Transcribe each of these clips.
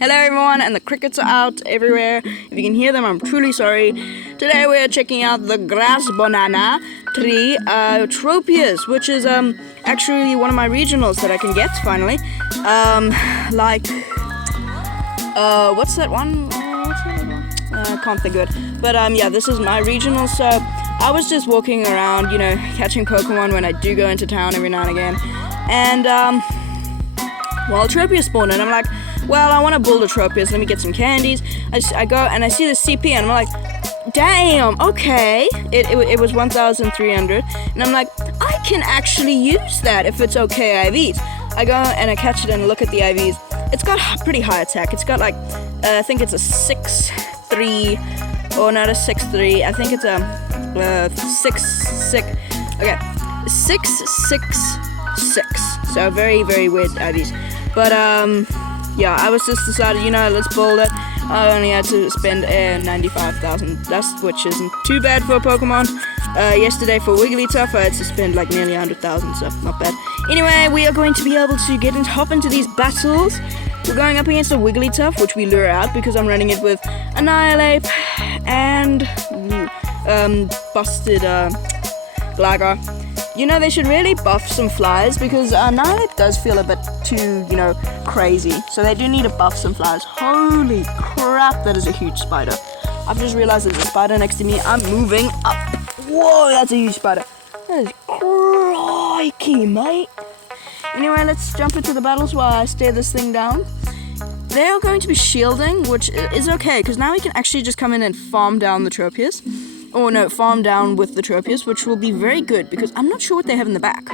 Hello everyone, and the crickets are out everywhere. If you can hear them, I'm truly sorry. Today we are checking out the grass banana tree, Tropius, which is actually one of my regionals that I can get finally. What's that one? I can't think of it. But yeah, this is my regional, so I was just walking around, catching Pokemon when I do go into town every now and again. And Tropius spawned, and I'm like, well, I want to build a Tropius, let me get some candies. I go and I see the CP and I'm like, damn, okay. It was 1,300, and I'm like, I can actually use that if it's okay IVs. I go and I catch it and look at the IVs. It's got pretty high attack. It's got like, I think it's a 6'3", or not a 6'3", I think it's a 6'6", so very, very weird IVs. But yeah, I was just decided, let's build it. I only had to spend 95,000 dust, which isn't too bad for a Pokemon. Yesterday for Wigglytuff, I had to spend like nearly 100,000, so not bad. Anyway, we are going to be able to hop into these battles. We're going up against a Wigglytuff, which we lure out because I'm running it with Annihilape and busted Gligar. They should really buff some flies because Annihilape does feel a bit too, crazy. So they do need to buff some flies. Holy crap, that is a huge spider. I've just realized there's a spider next to me. I'm moving up. Whoa, that's a huge spider. That is crikey, mate. Anyway, let's jump into the battles while I stare this thing down. They are going to be shielding, which is okay, because now we can actually just come in and farm down the Tropius. Or no, farm down with the Tropius, which will be very good, because I'm not sure what they have in the back.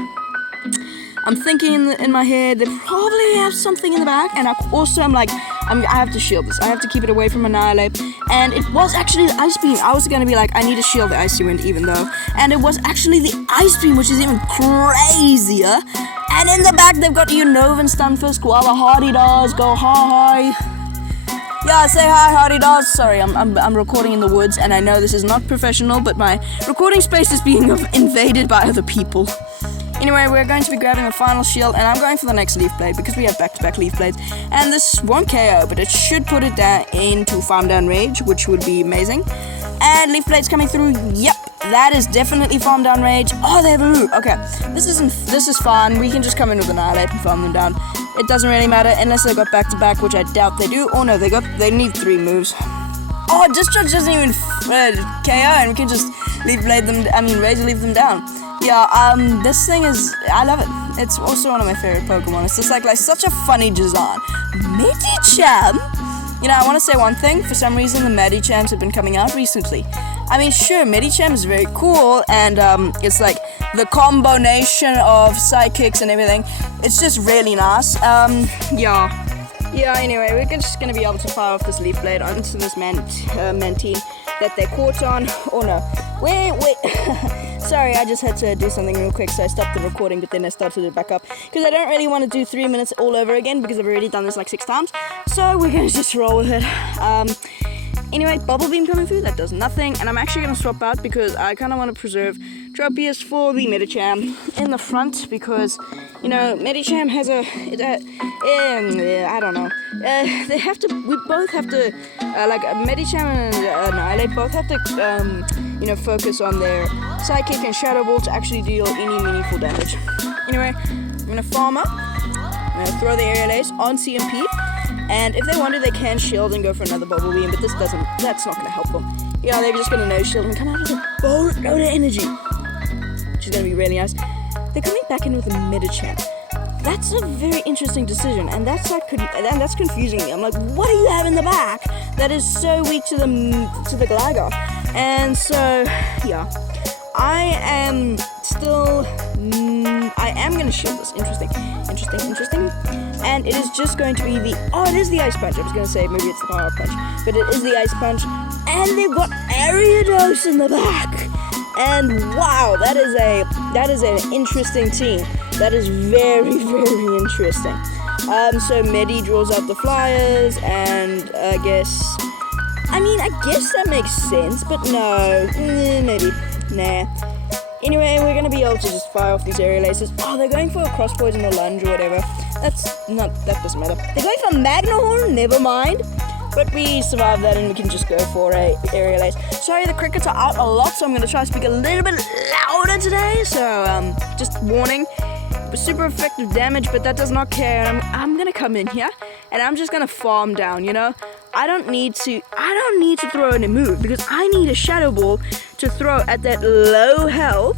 I'm thinking in my head, they probably have something in the back, and I have to shield this. I have to keep it away from Annihilape. And it was actually the Ice Beam. I was going to be like, I need to shield the Icy Wind even though. And it was actually the Ice Beam, which is even crazier. And in the back, they've got Unova, Stunfisk, Koala, Hardy Dolls, go hi. Yeah, say hi, Hardy Dolls. Sorry, I'm recording in the woods, and I know this is not professional, but my recording space is being invaded by other people. Anyway, we're going to be grabbing a final shield, and I'm going for the next Leaf Blade because we have back-to-back Leaf Blades. And this won't KO, but it should put it down into Farm Down Rage, which would be amazing. And Leaf Blade's coming through. Yep, that is definitely Farm Down Rage. Oh, they have a Lulu. Okay, this is fun. We can just come in with Annihilape and farm them down. It doesn't really matter unless they got back-to-back, which I doubt they do. Oh no, they need 3 moves. Oh, Discharge doesn't even KO, and we can just Razor Leaf them down. Yeah, this thing I love it. It's also one of my favorite Pokemon. It's just like such a funny design. Medicham? I want to say one thing. For some reason, the Medichams have been coming out recently. I mean, sure, Medicham is very cool, and it's like the combination of Psychics and everything. It's just really nice. Yeah, anyway, we're just going to be able to fire off this Leaf Blade onto this Mantine that they caught on. Oh no. Wait. Sorry, I just had to do something real quick, so I stopped the recording, but then I started it back up. Because I don't really want to do 3 minutes all over again, because I've already done this like 6 times. So we're going to just roll with it. Anyway, Bubble Beam coming through, that does nothing. And I'm actually going to swap out, because I kind of want to preserve Tropius for the Medicham in the front, because, Medicham has I don't know. We both have to, Medicham and Annihilape both have to, focus on their Psychic and Shadow Ball to actually deal any meaningful damage. Anyway, I'm going to farm up. I'm going to throw the Aerial Ace on CMP. And if they want to, they can shield and go for another Bubble Beam, but that's not going to help them. They're just going to no shield and come out with a boatload of energy, which is going to be really nice. They're coming back in with a Medicham. That's a very interesting decision, and that's confusing me. I'm like, what do you have in the back that is so weak to the Gligar? And so, yeah, I am going to shield this. Interesting. And it is just going to be it is the Ice Punch. I was going to say maybe it's the Power Punch, but it is the Ice Punch. And they've got Ariados in the back. And wow, that is an interesting team. That is very, very interesting. So Medi draws out the Flyers, and I guess that makes sense, but no, maybe, nah. Anyway, we're gonna be able to just fire off these aerial aces. Oh, they're going for a cross poison or lunge or whatever. That doesn't matter. They're going for Magnahorn, never mind. But we survived that and we can just go for a aerial ace. Sorry, the crickets are out a lot, so I'm gonna try to speak a little bit louder today. So, just warning. It was super effective damage, but that does not care. And I'm gonna come in here and I'm just gonna farm down, you know? I don't need to throw in a move because I need a Shadow Ball to throw at that low health,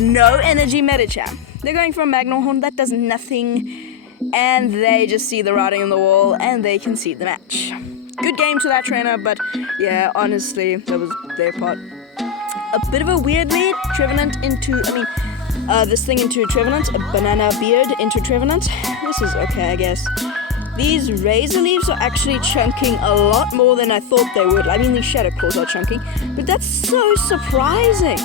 no energy Medicham. They're going for a Magnahorn, that does nothing, and they just see the writing on the wall and they concede the match. Good game to that trainer, but yeah, honestly, that was their part. A bit of a weird lead, Trevenant into, this thing into Trevenant, a Banana Beard into Trevenant. This is okay, I guess. These Razor Leaves are actually chunking a lot more than I thought they would. I mean, these Shadow Claws are chunking, but that's so surprising.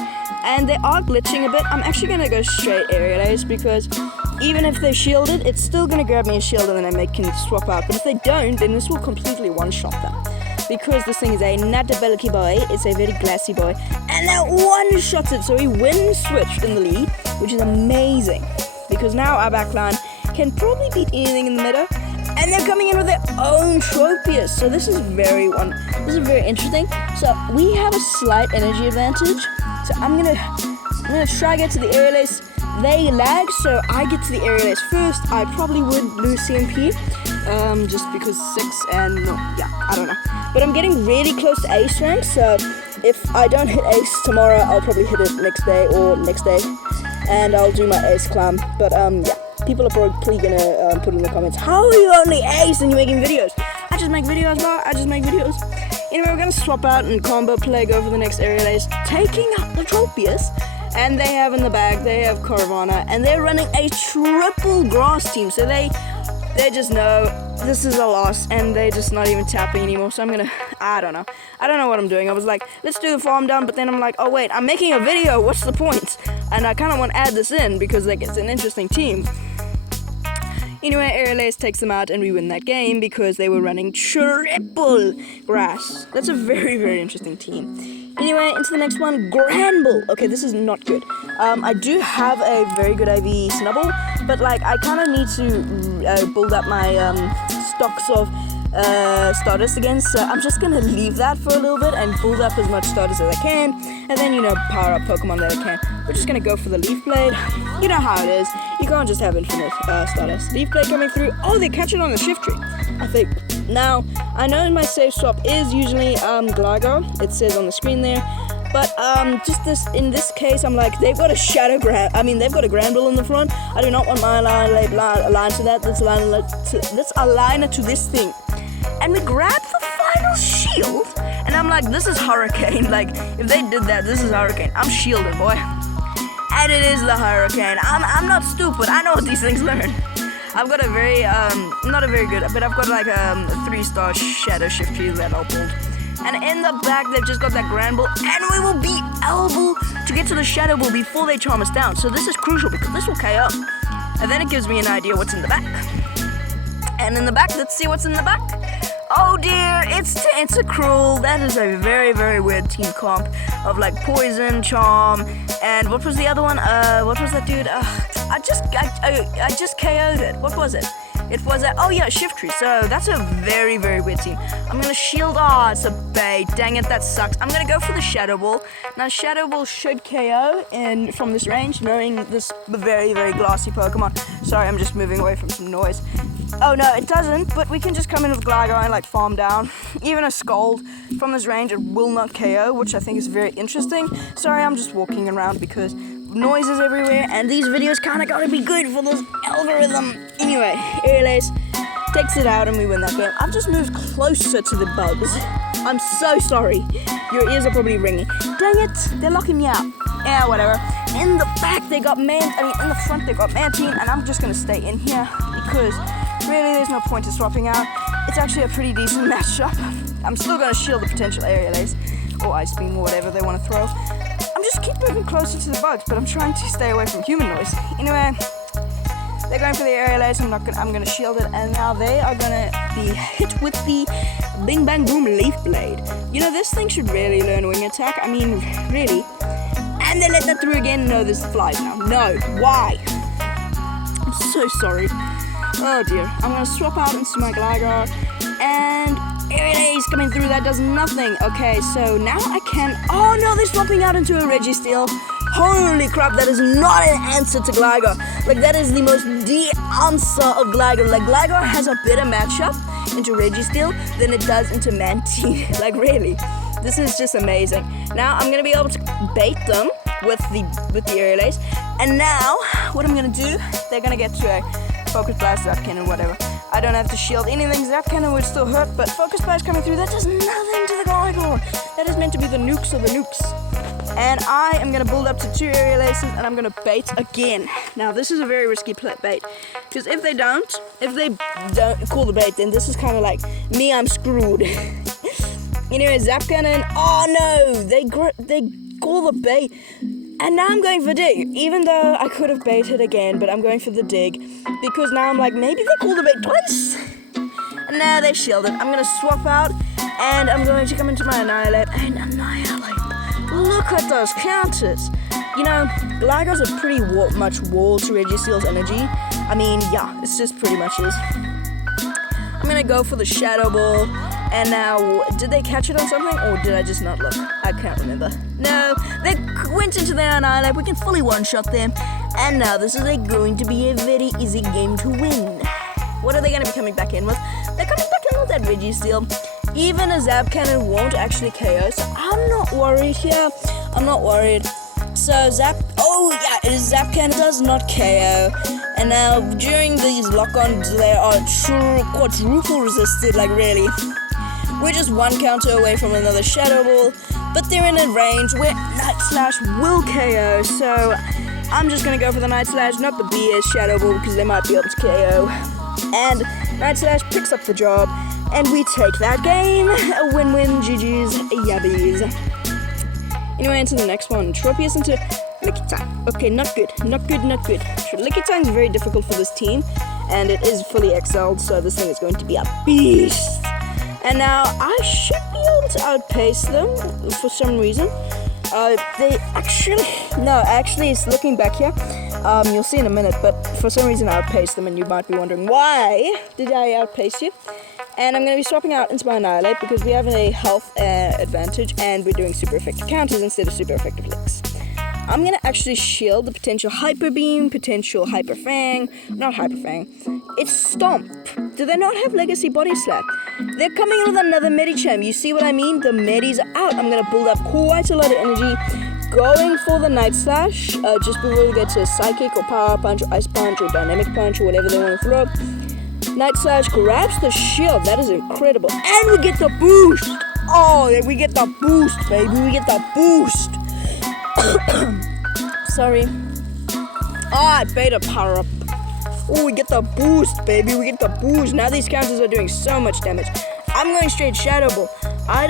And they are glitching a bit. I'm actually going to go straight Aerial Ace because even if they're shielded, it's still going to grab me a shield and then I can swap out. But if they don't, then this will completely one-shot them. Because this thing is a not a bulky boy, it's a very glassy boy. And that one-shots it, so he win-switched in the lead, which is amazing. Because now our backline can probably beat anything in the meta. And they're coming in with their own Tropius. So this is very interesting. So we have a slight energy advantage. So I'm gonna try to get to the Aerial Ace. They lag, so I get to the Aerial Ace first. I probably would lose CMP, just because 6 and I don't know. But I'm getting really close to Ace rank, so if I don't hit Ace tomorrow, I'll probably hit it next day or next day, and I'll do my Ace climb. But people are probably gonna put in the comments, how are you only Ace and you're making videos? I just make videos, bro. I just make videos. Anyway, we're gonna swap out and combo play, go for the next Aerial Ace, taking out the Tropius. And they have in the bag, they have Carvanha, and they're running a triple grass team. So they just know this is a loss, and they're just not even tapping anymore. So I don't know what I'm doing. I was like, let's do the farm down, but then I'm like, oh wait, I'm making a video, what's the point? And I kind of want to add this in because like it's an interesting team. Anyway, Aerial Ace takes them out and we win that game because they were running triple grass. That's a very, very interesting team. Anyway, into the next one, Granbull. Okay, this is not good. I do have a very good IV Snubble, but like I kind of need to build up my stocks of Stardust again, so I'm just gonna leave that for a little bit and build up as much Stardust as I can, and then power up Pokemon that I can. We're just gonna go for the Leaf Blade. You know how it is. You can't just have infinite Stardust. Leaf Blade coming through. Oh, they catch it on the Shiftry, I think. Now, I know my safe swap is usually Gligar. It says on the screen there. But in this case, I'm like, they've got a they've got a Granbull in the front. I do not want my line to that. Let's align it to this thing. And we grab the final shield. And I'm like, this is Hurricane. Like, if they did that, this is Hurricane. I'm shielded, boy. And it is the Hurricane. I'm not stupid. I know what these things learn. I've got a very, not a very good, but I've got like a 3-star Shadow Shiftry that I'll build. And in the back, they've just got that Granbull, and we will be able to get to the Shadow Ball before they charm us down. So this is crucial because this will KO. And then it gives me an idea what's in the back. And in the back, let's see what's in the back. Oh dear, it's Tentacruel. That is a very, very weird team comp of like Poison, Charm, and what was the other one? What was that dude? I just KO'd it. What was it? It was Shiftry. So that's a very, very weird team. I'm gonna shield. It's a bait. Dang it, that sucks. I'm gonna go for the Shadow Ball. Now Shadow Ball should KO from this range, knowing this very, very glassy Pokemon. Sorry, I'm just moving away from some noise. Oh no, it doesn't, but we can just come in with Gligar and like farm down. Even a Scald from this range, it will not KO, which I think is very interesting. Sorry, I'm just walking around because noise is everywhere, and these videos kind of gotta be good for this algorithm. Anyway, Aerial Ace takes it out and we win that game. I've just moved closer to the bugs. I'm so sorry. Your ears are probably ringing. Dang it, they're locking me out. Yeah, whatever. In the back, they got in the front, they got Mantine, and I'm just gonna stay in here because really there's no point in swapping out. It's actually a pretty decent matchup. I'm still gonna shield the potential Aerial Ace or Ice Beam or whatever they want to throw. I'm just keep moving closer to the bugs, but I'm trying to stay away from human noise. Anyway, they're going for the Aerial Ace. I'm gonna shield it, and now they are gonna be hit with the Bing Bang Boom Leaf Blade. You know, this thing should really learn Wing Attack. I mean, really. And And they let that through again. No, there's flies now. No, why? I'm so sorry. Oh dear. I'm gonna swap out into my Gligar, and Aerial Ace coming through. That does nothing. Okay, so now I can. Oh no, they're swapping out into a Registeel. Holy crap, that is not an answer to Gligar. Like, that is the most answer of Gligar. Like, Gligar has a better matchup into Registeel than it does into Mantine. Like, really. This is just amazing. Now, I'm going to be able to bait them with the Aerial Ace. And now, what I'm going to do, they're going to get to a Focus Blast, Zap Cannon, whatever. I don't have to shield anything. Zap Cannon would still hurt, but Focus Blast coming through, that does nothing to the Gligar. That is meant to be the nukes of the nukes. And I am going to build up to 2 Aerial Aces, and I'm going to bait again. Now, this is a very risky bait, because if they don't call the bait, then this is kind of like me, I'm screwed. Anyway, Zap Cannon, oh no, they call the bait. And now I'm going for Dig, even though I could have baited again, but I'm going for the Dig, because now I'm like, maybe they call the bait twice? And now they've shielded. I'm going to swap out, and I'm going to come into my Annihilape, and Annihilate. Look at those counters. You know, Gligar's a pretty much wall to Registeel's energy. I mean, yeah, it's just pretty much is. I'm gonna go for the Shadow Ball. And now, did they catch it on something, or did I just not look? I can't remember. No, they went into their Annihilape. We can fully one-shot them. And now this is going to be a very easy game to win. What are they gonna be coming back in with? They're coming back in with that Registeel. Even a Zap Cannon won't actually KO, so I'm not worried here. I'm not worried. So Zap Cannon does not KO. And now during these lock-ons, they are quadruple resisted, like really. We're just one counter away from another Shadow Ball, but they're in a range where Night Slash will KO, so I'm just gonna go for the Night Slash, not the BS Shadow Ball, because they might be able to KO. And Night Slash picks up the job. And we take that game. A win-win, GG's, yabbies. Anyway, into the next one. Tropius into Lickitung. Okay, not good. Lickitung is very difficult for this team. And it is fully excelled, so this thing is going to be a beast. And now, I should be able to outpace them for some reason. Actually, it's looking back here. You'll see in a minute, but for some reason I outpaced them, and you might be wondering, why did I outpace you? And I'm going to be swapping out into my Annihilate because we have a health advantage and we're doing super effective counters instead of super effective licks. I'm going to actually shield the potential Hyper Beam, potential Hyper Fang, not Hyper Fang. It's Stomp. Do they not have Legacy Body Slap? They're coming in with another Medicham. You see what I mean? The Medi's out. I'm going to build up quite a lot of energy. Going for the Night Slash just before we get to Psychic or Power Punch or Ice Punch or Dynamic Punch or whatever they want to throw. Night Slash grabs the shield. That is incredible. And we get the boost. Oh, we get the boost, baby. We get the boost. Sorry. Beta power up. Oh, we get the boost, baby. We get the boost. Now these counters are doing so much damage. I'm going straight Shadow Ball. I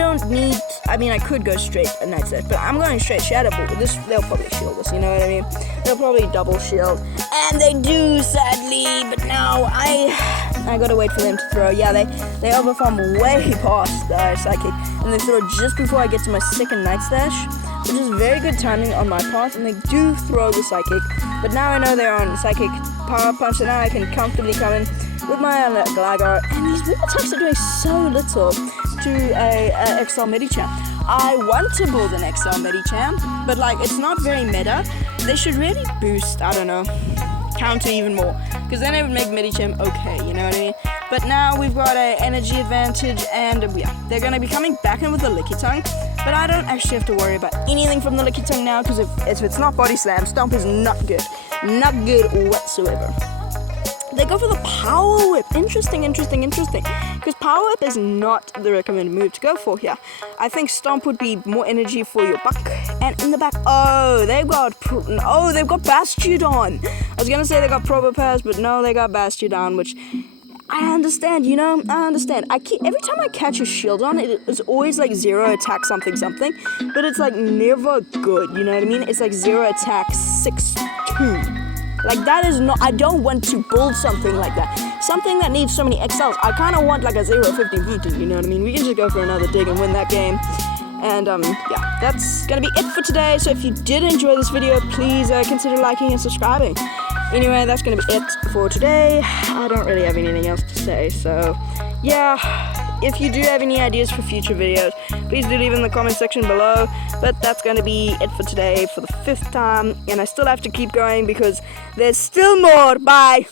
could go straight a Night Slash, but I'm going straight Shadow Ball. They'll probably shield us, you know what I mean? They'll probably double shield. And they do, sadly, but now I gotta wait for them to throw. Yeah, they overfarm way past Psychic, and they throw just before I get to my second Night Slash, which is very good timing on my part, and they do throw the Psychic. But now I know they're on Psychic Power Punch, so now I can comfortably come in with my Gligar, and these whip attacks are doing so little to a XL Medicham. I want to build an XL Medicham, but it's not very meta. They should really boost, counter even more, because then it would make Medicham okay, you know what I mean? But now we've got an energy advantage, and they're going to be coming back in with the Lickitung, but I don't actually have to worry about anything from the Lickitung now, because if it's not Body Slam, Stomp is not good whatsoever. They go for the Power Whip. Interesting. Because Power Whip is not the recommended move to go for here. I think Stomp would be more energy for your buck. And in the back, they've got Bastiodon. I was gonna say they got Probopass, but no, they got Bastiodon, which I understand. I understand. Every time I catch a Shieldon, it's always 0 attack something, but it's never good. You know what I mean? It's 0 attack 6-2. That is not, I don't want to build something like that. Something that needs so many XLs. I kind of want a 0-50 VT, you know what I mean? We can just go for another dig and win that game. And yeah, that's gonna be it for today. So if you did enjoy this video, please consider liking and subscribing. Anyway, that's gonna be it for today. I don't really have anything else to say, so yeah. If you do have any ideas for future videos, please do leave in the comment section below. But that's going to be it for today for the 5th time. And I still have to keep going because there's still more. Bye!